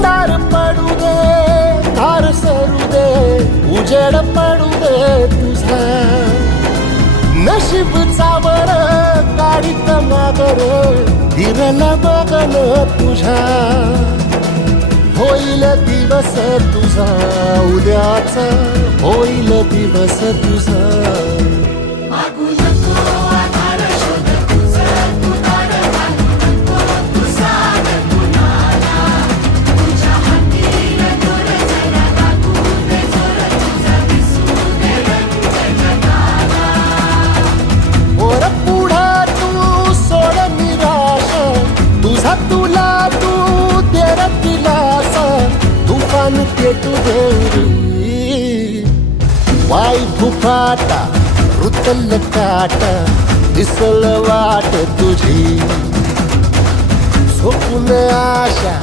अंधार पडू दे, धार सरू दे, उजेड पडू दे तुझा. नशीब चावर काढीत मागर, हिरल बघन तुझ्या. होईल दिवस तुझा उद्याचा, होईल दिवस तुझा. वर पुढं तू सोड निराश, तुझा तुला तू तेरा दिलासा. तुफान पेटू दे, वाई फुफाटा रुतल काटा, दिसल वाट तुझी. झोपून आशा